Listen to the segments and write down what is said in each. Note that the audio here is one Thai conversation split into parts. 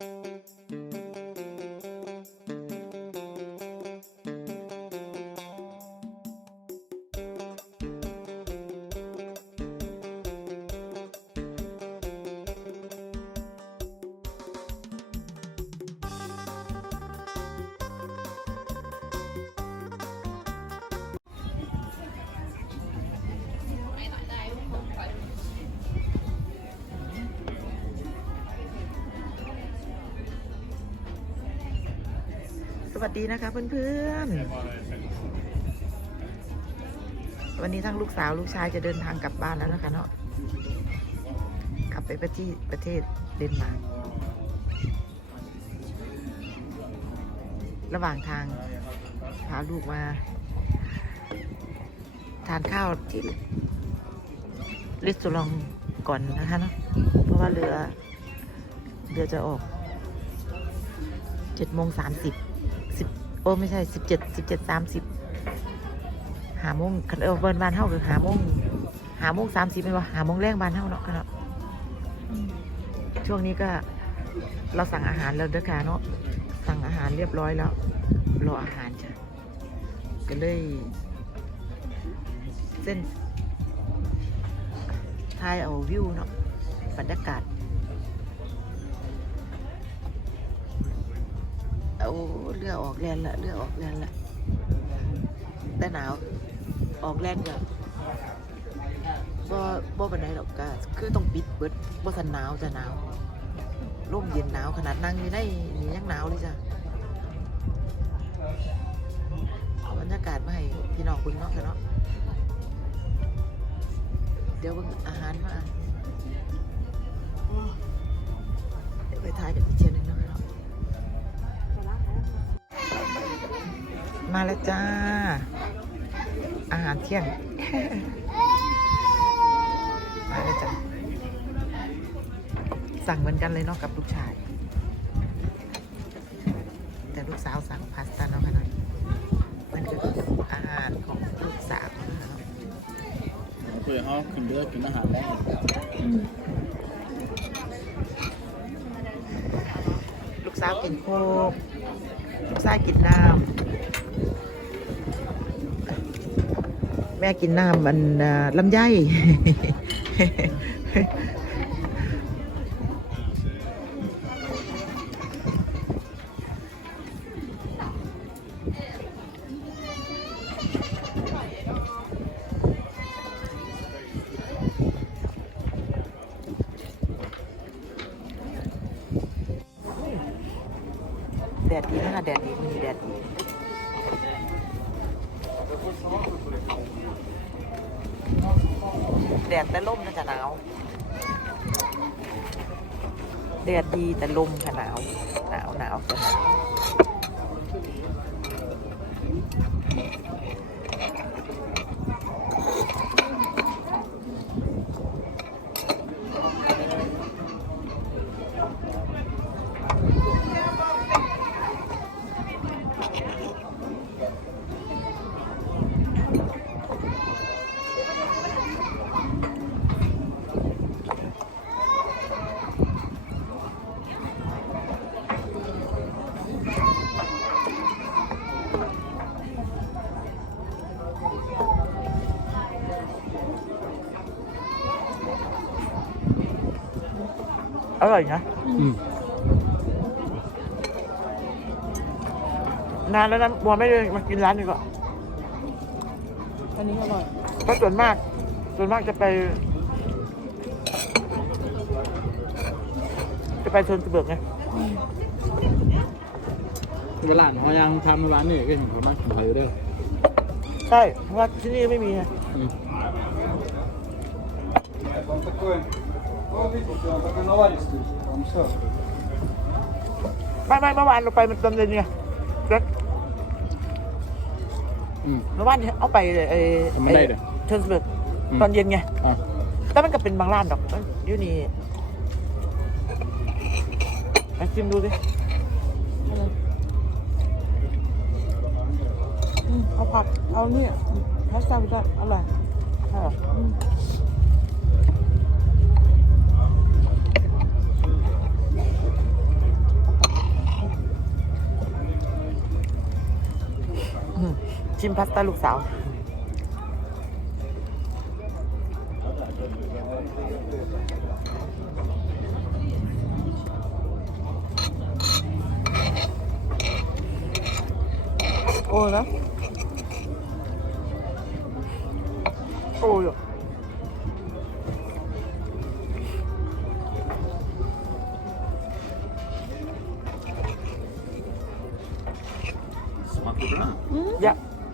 ส วัสดีนะคะเพื่อนๆ วันนี้ทั้งลูกสาวลูกชายจะเดินทางกลับบ้านแล้วนะคะเนาะ กลับไปประเทศประเทศเดนมาร์ก ระหว่างทางพาลูกมาทานข้าวที่รีสอร์ทก่อนนะคะเนาะ เพราะว่าเรือ เรือจะออกเจ็ดโมงสามสิบ อ้ไม่ใช่สิบเจ็ดสิบเจ็ดสามสิบหาโมงคันเออเบิร์นบานเท่าคือหาโมงหาโมงสามสิบไม่ว่าหาโมงแรงบ้านเท่าเนาะค่ะเนาะช่วงนี้ก็เราสั่งอาหารแล้วเด้อค่ะเนาะสั่งอาหารเรียบร้อยแล้วรออาหารจ้ะก็เลยเส้นทายเอาวิวเนาะบรรยากาศ เอาเรือออกแลนละเรือออกแลนละแต่หนาวออกแลนก็บ่บ่ปานใดหรอกก็คือต้องปิดเบิดบ่ทันหนาวจะหนาวร่มเย็นหนาวขนาดนั่งอยู่ในนี่ยังหนาวเลยจ้ะเอาบรรยากาศมาให้พี่น้องคุณเนาะค่ะเนาะเดี๋ยวเบิ่งอาหารมาเดี๋ยวไปทายกันอีก มาแล้วจ้า อาหารเที่ยง มาแล้วจ้ะสั่งเหมือนกันเลยเนาะกับลูกชาย แต่ลูกสาวสั่งพาสต้าเนาะค่ะเนาะมันก็คืออาหารของลูกสาวนะคะเนาะคุยกับเขาขึ้นเรือกินอาหารแล้วลูกสาวกินโคกลูกชายกินน้ำ แม่กินน้ำมันลำไย แดดแต่ลมน่าจะหนาวแดดดีแต่ลมค่ะหนาวหนาวหนาวจะหนาว ร่อยนะอืมนานแล้วนะบัวไม่ได้มากินร้านนี้ก่อนอันนี้อร่อยเพราะส่วนมาก ส่วนมากจะไป จะไปชนเบิกไงเวลาเขายังทำในร้านนี่ก็เห็นเขานั่งกินไทยเด้อใช่เพราะว่าที่นี่ไม่มีไง อืม Он такой, вот видите, он такой наваристый, там все. ไม่ไม่เมื่อวานเราไปมันตอนเย็นไงแล้ว อืม เมื่อวานเอาไปไอ้ ทำไม่ได้เหรอ ชนเบิก อืม ตอนเย็นไง อ่ะ แต่มันก็เป็นบางร้านดอกมันอยู่นี่ไปชิมดูสิ อืมเอาผัด เอาเนี่ยพาสต้าไปได้อร่อย ใช่เหรอ อืม ชิมพาสต้าลูกสาว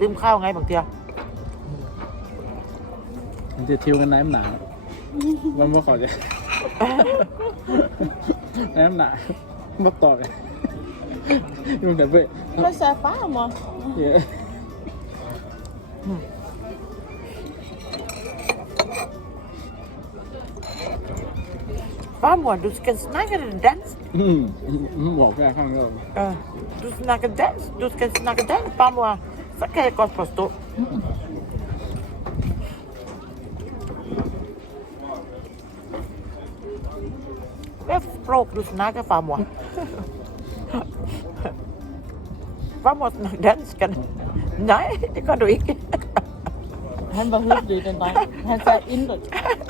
ริ่มชินละ Vill du prova? เดี๋ยวบราบราแล้วก็ Có jag känner alla. Mẹ cái bảo ดู nó gặp luôn. Du vill du prova chill hả? ฮะลืมข้าวไงบางเทีย Mình จะ thiêu cái ném nã. Vâng bốc khỏi đấy. Ném nã. Bốc tỏi. Nhưng thật vậy. ไม่แซ่ฟ้ามั้ง Yeah. Farmor, du ska snacka en dans. Mm. Mm. Bỏ cái không rồi. Uh, du snackar dans, du ska snacka dans farmor. Så kan jeg godt forstå. Mm. Hvad sprog du snakker, farmor? farmor snakker dansk. Nej, det kan du ikke. Han var høflig, den dreng. Han sagde intet,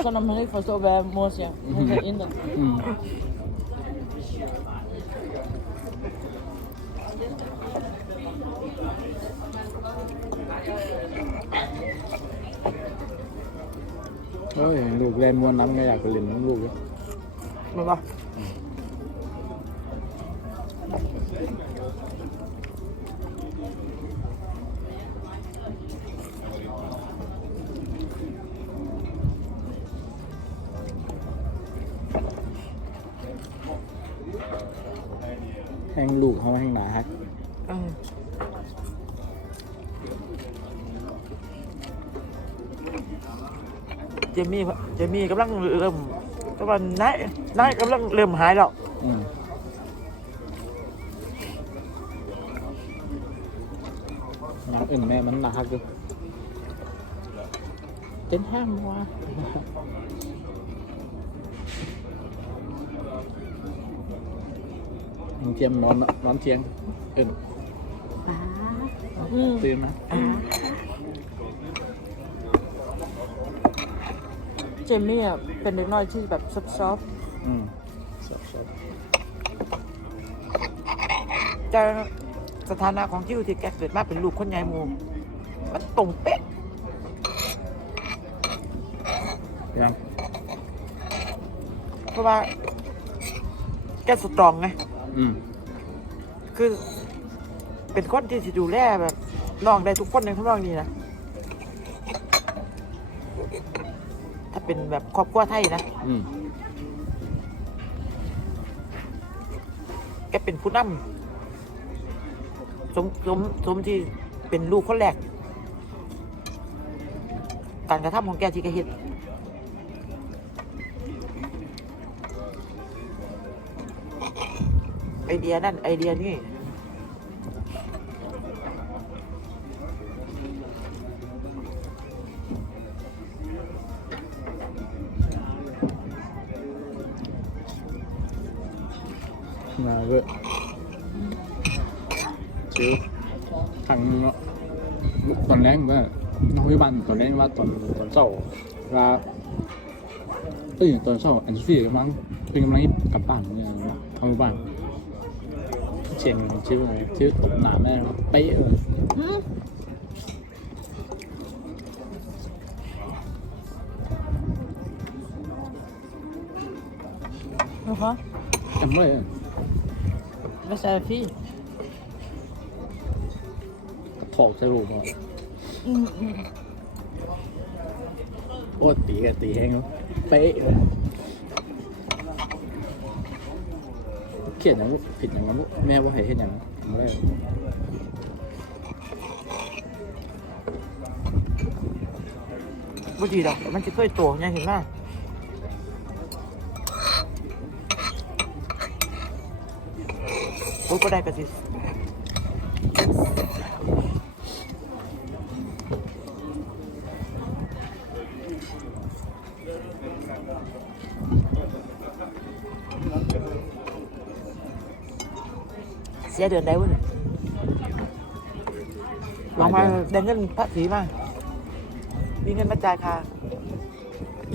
selvom man ikke forstod, hvad mor siger. Han sagde intet. Mm. ยลูกแลนมวนน้ำก็อยากไปเล่นน้ำลูกเลม่นปะแห้งลูกเขาแห้งหนาฮะ เจมี่เจมี่กำลังเริ่มกำลังนายนายกำลังเริ่มหายแล้วอืมน้ำอื่นแม่มันหนาฮักอยู่เต้นห้ามวะมึงเทียมนอนนอนเทียงอื่นอืมตื่นนะ จมี่อะเป็นเด็กน้อยที่แบบซอฟอืมสอบสอบจะสถานะของคิวที่แกเกิดมาเป็นลูกคนใหญ่หมูมันตรงเป๊ะยังเพราะว่า แกสตรองไงอืมคือ เป็นคนที่สิดูแลแบบน้องได้ทุกคนในทั้งน้องนี้นะ ถ้าเป็นแบบครอบครัวไทยนะอืมแกเป็นผู้นำสมสมสมที่เป็นลูกคนแรก การกระทำของแกที่แกเห็นไอเดียนั่นไอเดียนี่ มาเว้ยชิวทางเนาะตอนแรกว่าน้องวิบันตอนแรกว่าตอนตอนเช้าว่าเอ้ยตอนเช้าอันที่กำลังเป็นกำลังกลับบ้านเนี่ยเนาะทางบ้านเชียงชื่ออะไรชื่อตบหนาแม่ครับเป๊ะเลยๆอืมนะคะจำไม่ได้ ไม่ใช่พี่ถอกจะรู้ป่ะอืมอืมโอ้ตีกับตีแห้งแล้วเป๊ะเลยเขียนอย่างลูกผิดอย่างนั้นลูกแม่ว่าให้เห็นอย่างนั้นไม่ได้บ่ดีดอกมันจะเคยตัวเนี่ยเห็นไหม อ้ยก็ได้ก็สิเสียเดือนได้วะเนี่ยลองมาได้เงินภาษีมามีเงินมาจ่ายค่ะ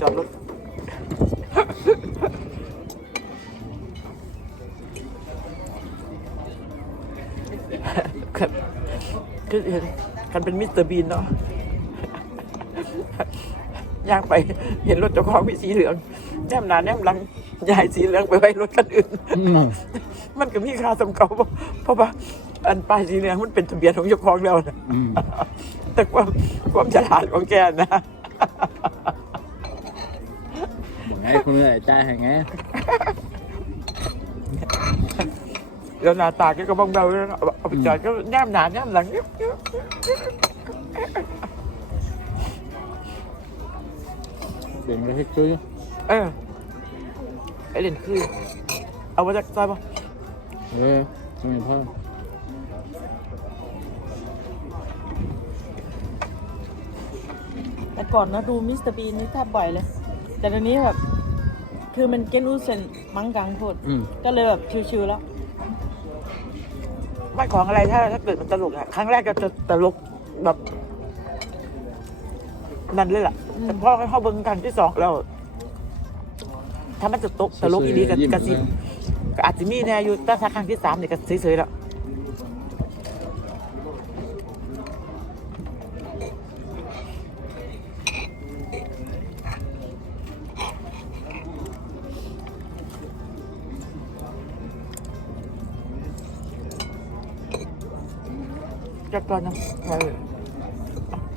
จอดรถ คือเห็นคันเป็นมิสเตอร์บีนเนาะย่างไปเห็นรถเจ้าของมีสีเหลืองแนมหนาแนมหลังยายสีเหลืองไปไว้รถคันอื่นอืมมันก็มีค่าสำเก่าเพราะเพราะว่าอันป้ายสีเหลืองมันเป็นทะเบียนของเจ้าของแล้วนะอืมแต่ความความฉลาดของแกนะบอกไงคุณเลยจ่ายให้ไง แล้วหน้าตาแกก็บ้องเบาเลยนะเอาเอาไปจอดก็แนมหนาแนมหลังเดี๋ยวมันจะให้ช่วยเออไอเด่นคือ เอามาจากซอยปะเออทำไมพ่อแต่ก่อนนะดูมิสเตอร์บีนนี่แทบบ่อยเลย แต่ตอนนี้แบบ คือมันเกนอูเซนมังกังโคตรอืมก็เลยแบบชิวๆแล้ว ไม่ของอะไรถ้าถ้าเกิดมันตลกอะครั้งแรกก็จะตลกแบบนั่นเลยล่ะแต่พอเข้าเบิ้งกันที่สองเราถ้ามันจะตกตลกอีดีกับกระซิบก็อาจจะมีแน่อยู่แต่ถ้าครั้งที่สามเนี่ยก็เฉยๆแล้ว จักก่อนนะไปเลย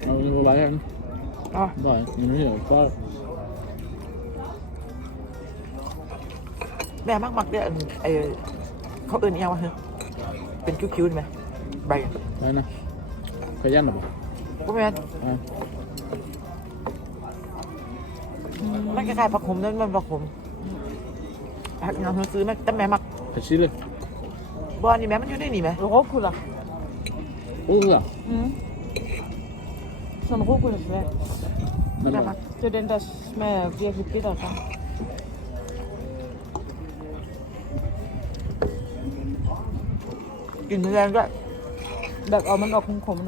เอาเงินไปกันอะได้ยังไม่เหลือก็แม่มักมักๆเนี่ยอันไอเขาเอื่นเอียงวะเฮ้ยเป็นคิ้วๆนี่ไหมใบได้นะขยันหรอเปล่าก็ไม่นอ่ามันคล้ายๆผักขมนั่นมันผักขมผักงามซื้อมาแต่แม่มักไปชี้เลยบอลนี่แม่มันอยู่ในนี่ไหม Rucola. โอ้เหรอ Mm. Sådan rucola smag. นั่นแม่แหมัละก Det er den, der smager virkelig bitter. Så. กลินแรงด้วยแบบเอามันออกขมๆ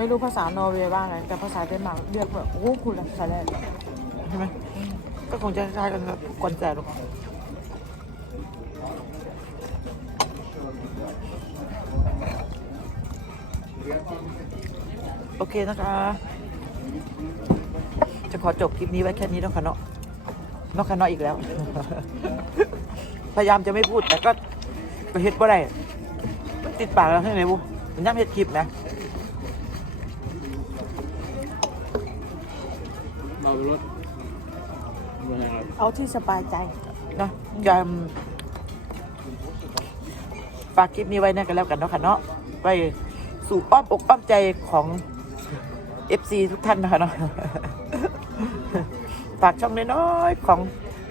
ไม่รู้ภาษานอร์เวย์บ้างไงแต่ภาษาเดนมาร์กเรียกแบบโอ้คุณละสาแลใช่ไหมก็คงจะคล้ายกันกับกวนแจลูกโอเคนะคะ จะขอจบคลิปนี้ไว้แค่นี้แล้วค่ะเนาะนาะค่ะเนาะอีกแล้ว พยายามจะไม่พูดแต่ก็ก็เฮ็ดบ่ได้ติดปากแล้วใช่ไหมบุมันย่ำเฮ็ดคลิปนะ เราไปรถไม่ให้ครับเอาที่สบายใจนะจะฝากคลิปนี้ไว้นะกันแล้วกันเนาะค่ะเนาะไปสู่อ้อมอกอ้อมใจของ FC ทุกท่านนะคะเนาะฝากช่องน้อยๆของ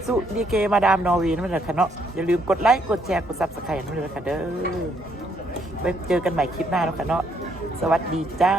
สุดีเกมาดามนอร์วีนั่นแหละค่ะเนาะอย่าลืมกดไลค์กดแชร์กดซับสไครต์นั่นเลยค่ะเด้อไว้เจอกันใหม่คลิปหน้าแล้วค่ะเนาะสวัสดีจ้า